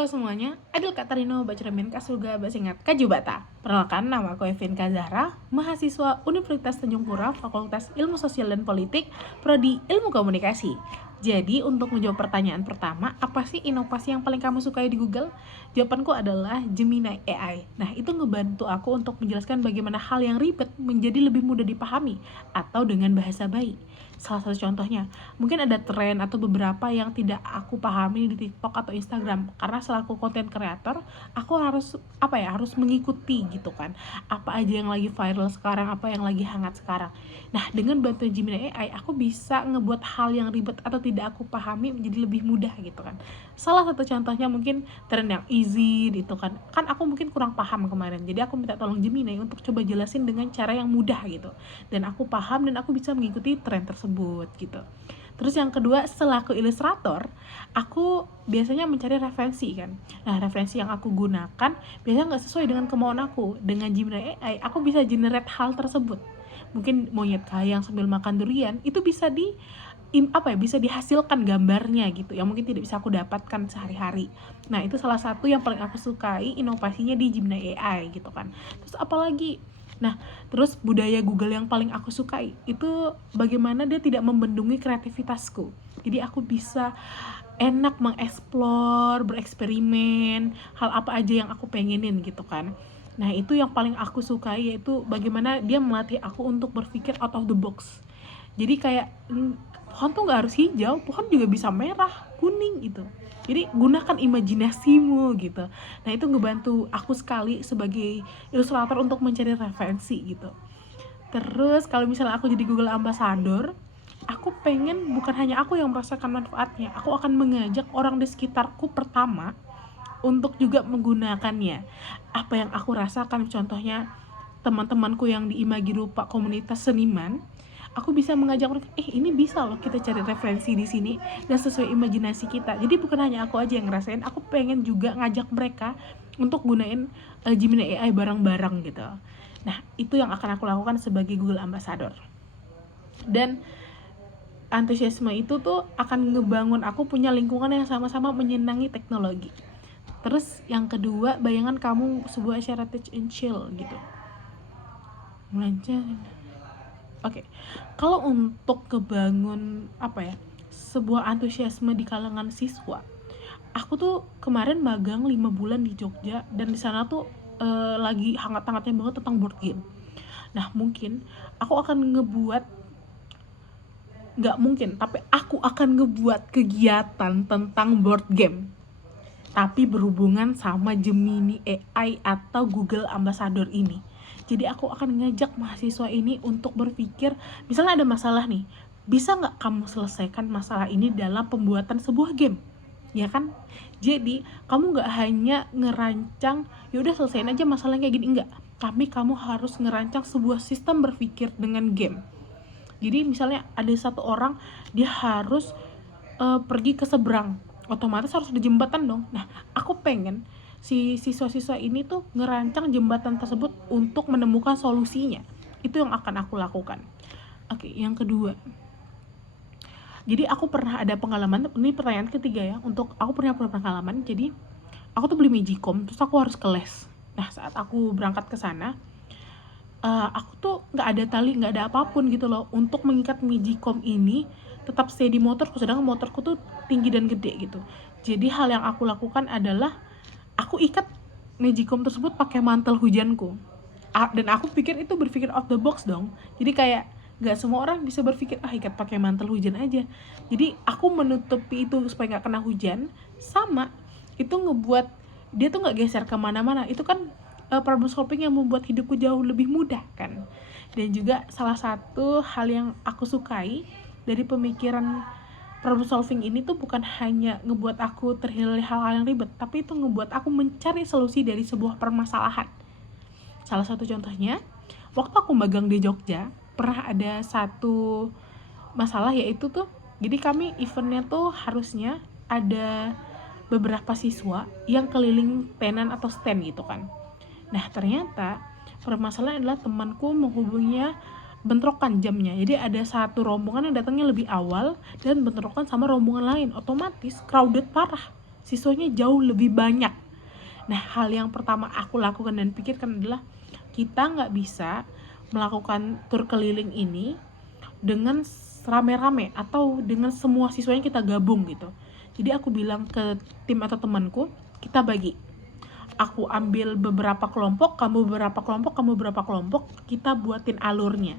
Halo semuanya, Adil Katarino Bacremen Kasulga Basingat Kajubata. Perkenalkan, nama aku Evin Kazahra, mahasiswa Universitas Tanjung Pura, Fakultas Ilmu Sosial dan Politik, Prodi Ilmu Komunikasi. Jadi, untuk menjawab pertanyaan pertama, apa sih inovasi yang paling kamu sukai di Google? Jawabanku adalah Gemini AI. Nah, itu ngebantu aku untuk menjelaskan bagaimana hal yang ribet menjadi lebih mudah dipahami atau dengan bahasa bayi. Salah satu contohnya, mungkin ada tren atau beberapa yang tidak aku pahami di TikTok atau Instagram, karena selaku konten kreator aku harus harus mengikuti gitu kan, apa aja yang lagi viral sekarang, apa yang lagi hangat sekarang. Nah, dengan bantuan Gemini AI aku bisa ngebuat hal yang ribet atau tidak aku pahami menjadi lebih mudah gitu kan. Salah satu contohnya mungkin tren yang easy gitu kan aku mungkin kurang paham kemarin, jadi aku minta tolong Gemini untuk coba jelasin dengan cara yang mudah gitu, dan aku paham dan aku bisa mengikuti tren tersebut gitu. Terus yang kedua, setelah aku ilustrator, aku biasanya mencari referensi kan. Nah, referensi yang aku gunakan biasanya nggak sesuai dengan kemauan aku. Dengan Gemini AI, aku bisa generate hal tersebut. Mungkin monyet kayang sambil makan durian, itu bisa bisa dihasilkan gambarnya gitu, yang mungkin tidak bisa aku dapatkan sehari-hari. Nah, itu salah satu yang paling aku sukai inovasinya di Gemini AI gitu kan. Terus apalagi? Nah, terus budaya Google yang paling aku sukai itu bagaimana dia tidak membendungi kreativitasku. Jadi aku bisa enak mengeksplor, bereksperimen, hal apa aja yang aku pengenin gitu kan. Nah, itu yang paling aku sukai, yaitu bagaimana dia melatih aku untuk berpikir out of the box. Jadi kayak pohon tuh gak harus hijau, pohon juga bisa merah, kuning gitu. Jadi gunakan imajinasimu gitu. Nah, itu ngebantu aku sekali sebagai ilustrator untuk mencari referensi gitu. Terus kalau misalnya aku jadi Google Ambassador, aku pengen bukan hanya aku yang merasakan manfaatnya, aku akan mengajak orang di sekitarku pertama untuk juga menggunakannya. Apa yang aku rasakan, contohnya teman-temanku yang di Imagi Rupa komunitas seniman, aku bisa mengajak mereka, ini bisa loh kita cari referensi di sini dan sesuai imajinasi kita. Jadi bukan hanya aku aja yang ngerasain, aku pengen juga ngajak mereka untuk gunain Gemini AI bareng-bareng gitu. Nah, itu yang akan aku lakukan sebagai Google Ambassador. Dan antusiasme itu tuh akan ngebangun aku punya lingkungan yang sama-sama menyenangi teknologi. Terus yang kedua, bayangan kamu sebuah acara teach and chill gitu. Melancar. Oke. Kalau untuk kebangun sebuah antusiasme di kalangan siswa, aku tuh kemarin magang 5 bulan di Jogja, dan di sana tuh lagi hangat-hangatnya banget tentang board game. Nah, aku akan ngebuat kegiatan tentang board game, tapi berhubungan sama Gemini AI atau Google Ambassador ini. Jadi aku akan ngajak mahasiswa ini untuk berpikir, misalnya ada masalah nih, bisa nggak kamu selesaikan masalah ini dalam pembuatan sebuah game, ya kan? Jadi kamu nggak hanya ngerancang, yaudah selesaiin aja masalahnya kayak gini, enggak. Tapi kamu harus ngerancang sebuah sistem berpikir dengan game. Jadi misalnya ada satu orang, dia harus pergi ke seberang, otomatis harus ada jembatan dong. Nah, aku pengen si siswa-siswa ini tuh ngerancang jembatan tersebut untuk menemukan solusinya. Itu yang akan aku lakukan. Oke, yang kedua, jadi aku pernah ada pengalaman, ini pertanyaan ketiga ya, untuk aku pernah pengalaman. Jadi aku tuh beli Magicom, terus aku harus ke les. Nah, saat aku berangkat ke sana, aku tuh nggak ada tali, nggak ada apapun gitu loh untuk mengikat Magicom ini tetap stay di motorku, sedangkan motorku tuh tinggi dan gede gitu. Jadi hal yang aku lakukan adalah aku ikat Magicom tersebut pakai mantel hujanku. Dan aku pikir itu berpikir out the box dong. Jadi kayak nggak semua orang bisa berpikir ikat pakai mantel hujan aja. Jadi aku menutupi itu supaya nggak kena hujan. Sama itu ngebuat dia tuh nggak geser kemana-mana. Itu kan problem solving yang membuat hidupku jauh lebih mudah kan. Dan juga salah satu hal yang aku sukai dari pemikiran problem solving ini tuh bukan hanya ngebuat aku terhindar hal-hal yang ribet, tapi itu ngebuat aku mencari solusi dari sebuah permasalahan. Salah satu contohnya, waktu aku magang di Jogja, pernah ada satu masalah, yaitu tuh, jadi kami eventnya tuh harusnya ada beberapa siswa yang keliling tenan atau stand gitu kan. Nah, ternyata permasalahan adalah temanku menghubunginya bentrokan jamnya. Jadi ada satu rombongan yang datangnya lebih awal dan bentrokan sama rombongan lain, otomatis crowded parah siswanya jauh lebih banyak. Nah, hal yang pertama aku lakukan dan pikirkan adalah kita nggak bisa melakukan tur keliling ini dengan rame-rame atau dengan semua siswanya kita gabung gitu. Jadi aku bilang ke tim atau temanku, kita bagi. Aku ambil beberapa kelompok, kamu beberapa kelompok, kamu beberapa kelompok, kita buatin alurnya.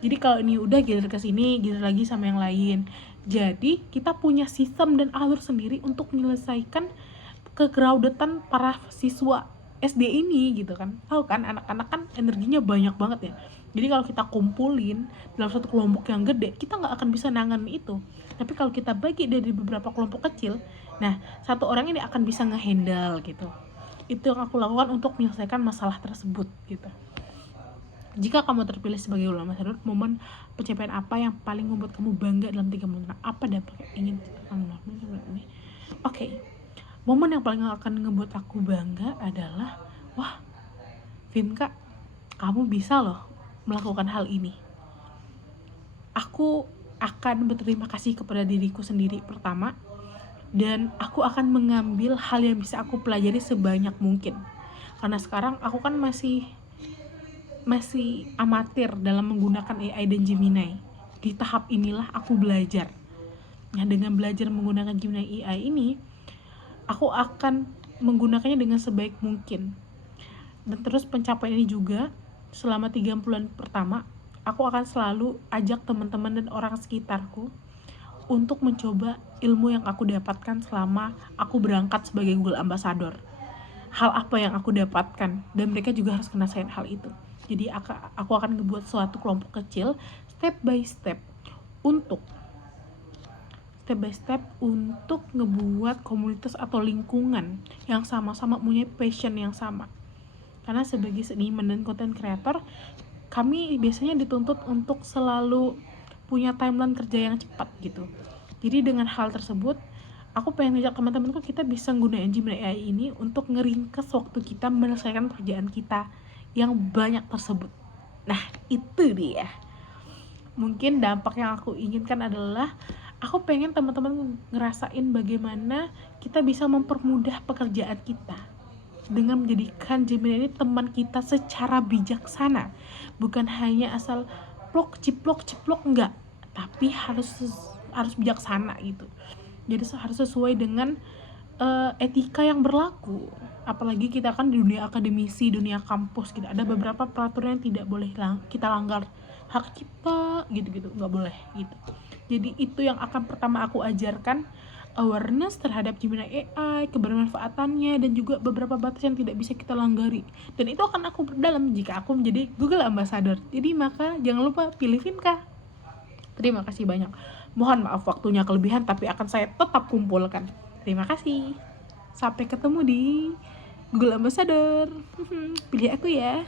Jadi kalau ini udah gilir ke sini, gilir lagi sama yang lain. Jadi kita punya sistem dan alur sendiri untuk menyelesaikan kegeraudetan para siswa SD ini gitu kan. Tahu kan anak-anak kan energinya banyak banget ya. Jadi kalau kita kumpulin dalam satu kelompok yang gede, kita nggak akan bisa nanganin itu. Tapi kalau kita bagi dari beberapa kelompok kecil, nah satu orang ini akan bisa ngehandle gitu. Itu yang aku lakukan untuk menyelesaikan masalah tersebut gitu. Jika kamu terpilih sebagai ulama sadar, momen pencapaian apa yang paling membuat kamu bangga dalam 3 bulan? Apa dampak yang ingin kamu lakukan ini? Oke. Momen yang paling akan ngebuat aku bangga adalah, wah, Vinka, kamu bisa loh melakukan hal ini. Aku akan berterima kasih kepada diriku sendiri pertama, dan aku akan mengambil hal yang bisa aku pelajari sebanyak mungkin. Karena sekarang aku kan masih amatir dalam menggunakan AI dan Gemini. Di tahap inilah aku belajar. Nah, dengan belajar menggunakan Gemini AI ini, aku akan menggunakannya dengan sebaik mungkin. Dan terus pencapaian ini juga, selama 3 bulan pertama, aku akan selalu ajak teman-teman dan orang sekitarku untuk mencoba ilmu yang aku dapatkan selama aku berangkat sebagai Google Ambassador. Hal apa yang aku dapatkan, dan mereka juga harus ngerasain hal itu. Jadi aku akan ngebuat suatu kelompok kecil step by step untuk ngebuat komunitas atau lingkungan yang sama-sama punya passion yang sama. Karena sebagai seniman dan content creator, kami biasanya dituntut untuk selalu punya timeline kerja yang cepat gitu. Jadi dengan hal tersebut, aku pengen ngajak teman-temanku, kita bisa gunain Gemini AI ini untuk ngeringkes waktu kita menyelesaikan pekerjaan kita yang banyak tersebut. Nah, itu dia. Mungkin dampak yang aku inginkan adalah aku pengen teman-teman ngerasain bagaimana kita bisa mempermudah pekerjaan kita dengan menjadikan Gemini ini teman kita secara bijaksana. Bukan hanya asal plok ciplok enggak, tapi harus bijaksana gitu. Jadi harus sesuai dengan etika yang berlaku. Apalagi kita kan di dunia akademisi, dunia kampus gitu, ada beberapa peraturan yang tidak boleh kita langgar, hak cipta gitu-gitu, nggak boleh gitu. Jadi itu yang akan pertama aku ajarkan, awareness terhadap Gemini AI, kebermanfaatannya, dan juga beberapa batas yang tidak bisa kita langgari. Dan itu akan aku perdalam jika aku menjadi Google Ambassador. Jadi maka jangan lupa pilih Vinka. Terima kasih banyak. Mohon maaf waktunya kelebihan, tapi akan saya tetap kumpulkan. Terima kasih. Sampai ketemu di Google Ambassador. Pilih aku ya.